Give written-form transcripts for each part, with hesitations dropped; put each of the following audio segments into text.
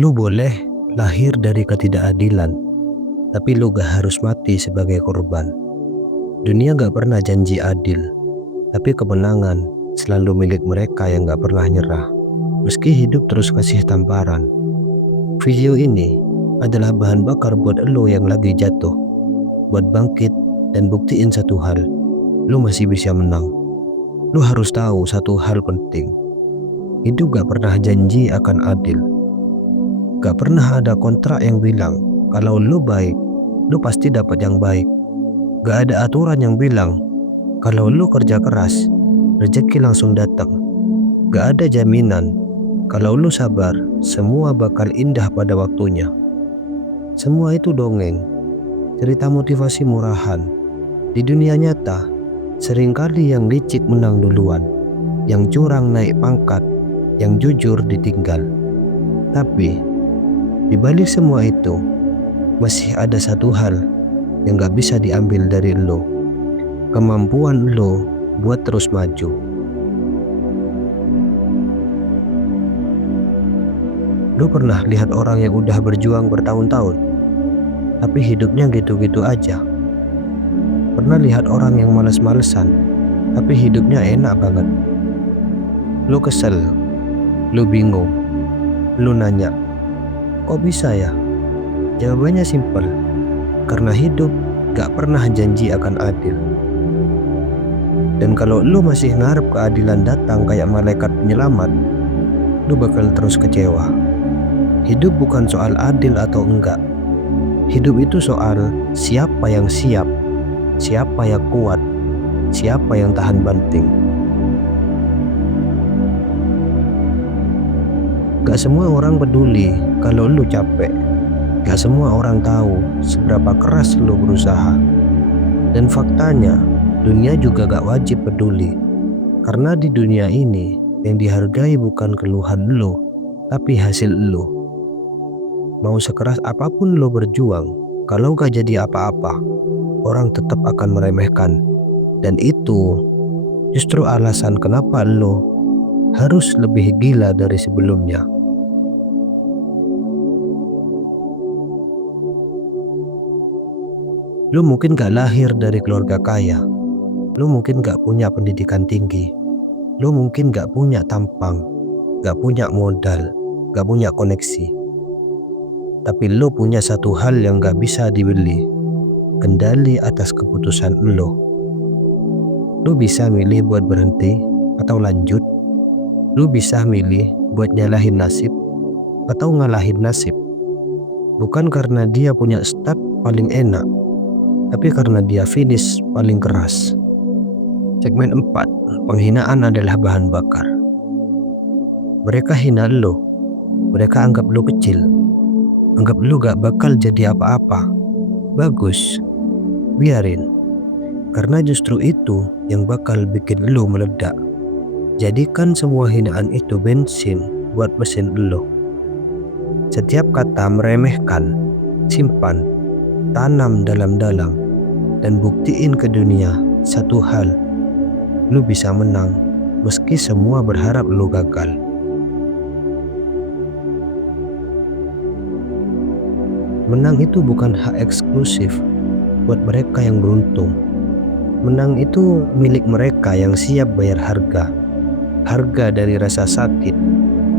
Lu boleh lahir dari ketidakadilan, tapi lu gak harus mati sebagai korban. Dunia gak pernah janji adil, tapi kemenangan selalu milik mereka yang gak pernah nyerah. Meski hidup terus kasih tamparan. Video ini adalah bahan bakar buat lo yang lagi jatuh, buat bangkit dan buktiin satu hal, lo masih bisa menang. Lo harus tahu satu hal penting, hidup gak pernah janji akan adil. Gak pernah ada kontrak yang bilang kalau lo baik, lo pasti dapat yang baik. Gak ada aturan yang bilang kalau lo kerja keras, rezeki langsung datang. Gak ada jaminan kalau lo sabar, semua bakal indah pada waktunya. Semua itu dongeng, cerita motivasi murahan. Di dunia nyata, seringkali yang licik menang duluan, yang curang naik pangkat, yang jujur ditinggal. Tapi di balik semua itu, masih ada satu hal yang gak bisa diambil dari lo, kemampuan lo buat terus maju. Lo pernah lihat orang yang udah berjuang bertahun-tahun, tapi hidupnya gitu-gitu aja? Pernah lihat orang yang males-malesan, tapi hidupnya enak banget? Lo kesel, lo bingung, lo nanya, kok bisa ya? Jawabannya simpel, karena hidup gak pernah janji akan adil. Dan kalau lo masih ngarep keadilan datang kayak malaikat penyelamat, lo bakal terus kecewa. Hidup bukan soal adil atau enggak. Hidup itu soal siapa yang siap, siapa yang kuat, siapa yang tahan banting. Gak semua orang peduli kalau lu capek. Gak semua orang tahu seberapa keras lu berusaha. Dan faktanya, dunia juga gak wajib peduli. Karena di dunia ini, yang dihargai bukan keluhan lu, tapi hasil lu. Mau sekeras apapun lo berjuang, kalau gak jadi apa-apa, orang tetap akan meremehkan. Dan itu justru alasan kenapa lo harus lebih gila dari sebelumnya. Lo mungkin gak lahir dari keluarga kaya, lo mungkin gak punya pendidikan tinggi, lo mungkin gak punya tampang, gak punya modal, gak punya koneksi. Tapi lo punya satu hal yang gak bisa dibeli, kendali atas keputusan lo. Lo bisa milih buat berhenti atau lanjut. Lo bisa milih buat nyalahin nasib atau ngalahin nasib. Bukan karena dia punya start paling enak, tapi karena dia finish paling keras. Segmen 4, penghinaan adalah bahan bakar. Mereka hina lo, mereka anggap lo kecil, anggap lu gak bakal jadi apa-apa. Bagus, biarin. Karena justru itu yang bakal bikin lu meledak. Jadikan semua hinaan itu bensin buat mesin lu. Setiap kata meremehkan, simpan, tanam dalam-dalam, dan buktiin ke dunia satu hal. Lu bisa menang meski semua berharap lu gagal. Menang itu bukan hak eksklusif buat mereka yang beruntung. Menang itu milik mereka yang siap bayar harga. Harga dari rasa sakit,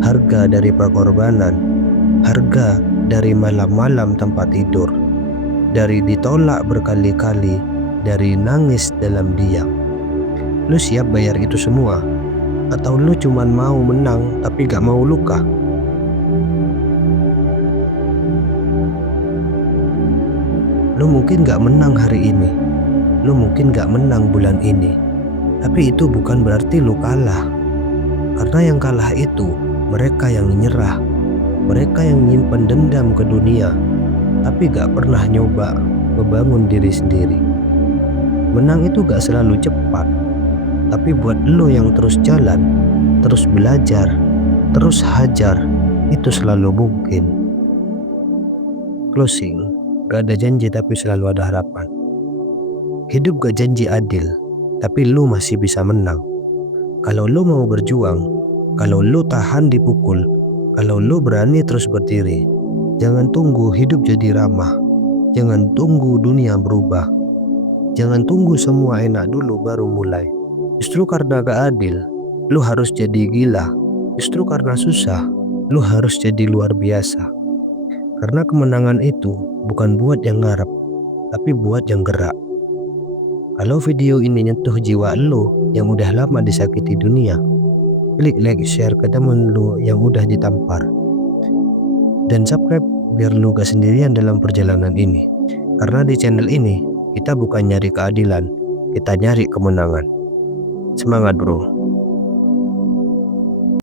harga dari pengorbanan, harga dari malam-malam tanpa tidur, dari ditolak berkali-kali, dari nangis dalam diam. Lu siap bayar itu semua? Atau lu cuman mau menang tapi gak mau luka? Lu mungkin gak menang hari ini, lu mungkin gak menang bulan ini, tapi itu bukan berarti lu kalah. Karena yang kalah itu mereka yang nyerah, mereka yang nyimpen dendam ke dunia, tapi gak pernah nyoba membangun diri sendiri. Menang itu gak selalu cepat, tapi buat lu yang terus jalan, terus belajar, terus hajar, itu selalu mungkin. Closing. Gak ada janji tapi selalu ada harapan. Hidup gak janji adil, tapi lu masih bisa menang. Kalau lu mau berjuang, kalau lu tahan dipukul, Kalau lu berani terus berdiri, jangan tunggu hidup jadi ramah. Jangan tunggu dunia berubah. Jangan tunggu semua enak dulu baru mulai. Justru karena gak adil, lu harus jadi gila. Justru karena susah, lu harus jadi luar biasa. Karena kemenangan itu bukan buat yang ngarep, tapi buat yang gerak. Kalau video ini nyentuh jiwa lu yang udah lama disakiti dunia, klik like, share ke temen lu yang udah ditampar. Dan subscribe biar lu gak sendirian dalam perjalanan ini. Karena di channel ini, kita bukan nyari keadilan, kita nyari kemenangan. Semangat bro.